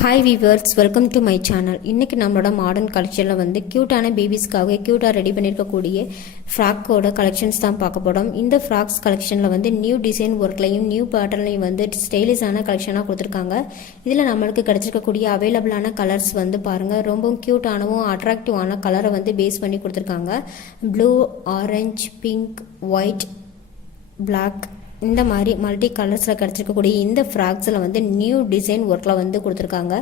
Hi viewers, welcome to my channel. இன்றைக்கி நம்மளோட modern கலெக்ஷனில் வந்து க்யூட்டான பேபிஸ்க்காக க்யூட்டாக ரெடி பண்ணியிருக்கக்கூடிய ஃப்ராக்கோட கலெக்ஷன்ஸ் தான் பார்க்க போகிறோம். இந்த ஃப்ராக்ஸ் கலெக்ஷனில் வந்து நியூ டிசைன் ஒர்க்லையும் நியூ பேட்டர்ன்லையும் வந்து ஸ்டைலிஷான கலெக்ஷனாக கொடுத்துருக்காங்க. இதில் நம்மளுக்கு கிடச்சிருக்கக்கூடிய அவைலபிளான கலர்ஸ் வந்து பாருங்கள், ரொம்பவும் க்யூட்டானவும் அட்ராக்டிவான கலரை வந்து பேஸ் பண்ணி கொடுத்துருக்காங்க. Blue, orange, pink, white, black, இந்த மாதிரி மல்டி கலர்ஸில் கிடச்சிருக்கக்கூடிய இந்த ஃப்ராக்ஸில் வந்து நியூ டிசைன் ஒர்க்கில் வந்து கொடுத்துருக்காங்க.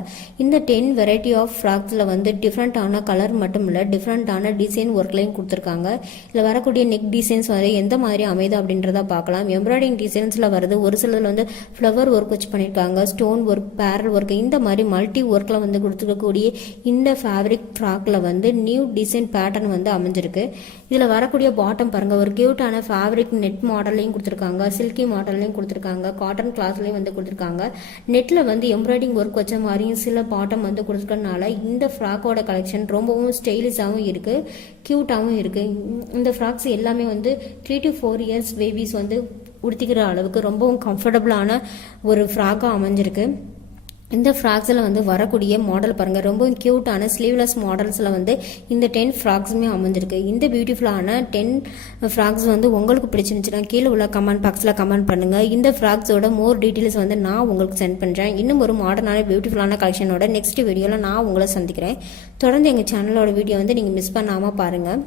இந்த 10 வெரைட்டி ஆஃப் ஃப்ராக்ஸில் வந்து டிஃப்ரெண்ட்டான கலர் மட்டும் இல்லை, டிஃப்ரெண்ட்டான டிசைன் ஒர்க்லையும் கொடுத்துருக்காங்க. இதில் வரக்கூடிய நெக் டிசைன்ஸ் வந்து எந்த மாதிரி அமைது அப்படின்றத பார்க்கலாம். எம்ப்ராய்டிங் டிசைன்ஸில் வருது, ஒரு சிலர் வந்து ஃப்ளவர் ஒர்க் வச்சு பண்ணியிருக்காங்க, ஸ்டோன் ஒர்க், பேரல் ஒர்க், இந்த மாதிரி மல்டி ஒர்க்கில் வந்து கொடுத்துருக்கக்கூடிய இந்த ஃபேப்ரிக் ஃப்ராக்கில் வந்து நியூ டிசைன் பேட்டர்ன் வந்து அமைஞ்சிருக்கு. இதில் வரக்கூடிய பாட்டம் பாருங்கள், ஒரு கியூட்டான ஃபேப்ரிக் நெட் மாடல்லையும் கொடுத்துருக்காங்க, சில்கி மாடல்லையும் கொடுத்துருக்காங்க, காட்டன் கிளாத்லையும் வந்து கொடுத்துருக்காங்க. நெட்டில் வந்து எம்ப்ராய்டிங் ஒர்க் வச்ச மாதிரியும் சில பாட்டம் வந்து கொடுத்துருக்கனால இந்த ஃப்ராக்கோட கலெக்ஷன் ரொம்பவும் ஸ்டைலிஷாகவும் இருக்குது, க்யூட்டாகவும் இருக்குது. இந்த ஃப்ராக்ஸ் எல்லாமே வந்து 3 to 4 years பேபிஸ் வந்து உடுத்திக்கிற அளவுக்கு ரொம்பவும் கம்ஃபர்டபுளான ஒரு ஃப்ராக்காக அமைஞ்சிருக்கு. இந்த ஃப்ராக்ஸில் வந்து வரக்கூடிய மாடல் பாருங்கள், ரொம்ப க்யூட்டான ஸ்லீவ்லெஸ் மாடல்ஸில் வந்து இந்த 10 ஃப்ராக்ஸுமே அமைஞ்சிருக்கு. இந்த பியூட்டிஃபுல்லான 10 ஃப்ராக்ஸ் வந்து உங்களுக்கு பிடிச்சிருந்துச்சுன்னா கீழே உள்ள கமெண்ட் பாக்ஸில் கமெண்ட் பண்ணுங்கள். இந்த ஃப்ராக்ஸோட மோர் டீட்டெயில்ஸ் வந்து நான் உங்களுக்கு சென்ட் பண்ணுறேன். இன்னும் ஒரு மாடர்னான பியூட்டிஃபுல்லான கலெக்ஷனோட நெக்ஸ்ட் வீடியோவில் நான் உங்களை சந்திக்கிறேன். தொடர்ந்து எங்கள் சேனலோட வீடியோ வந்து நீங்கள் மிஸ் பண்ணாமல் பாருங்கள்.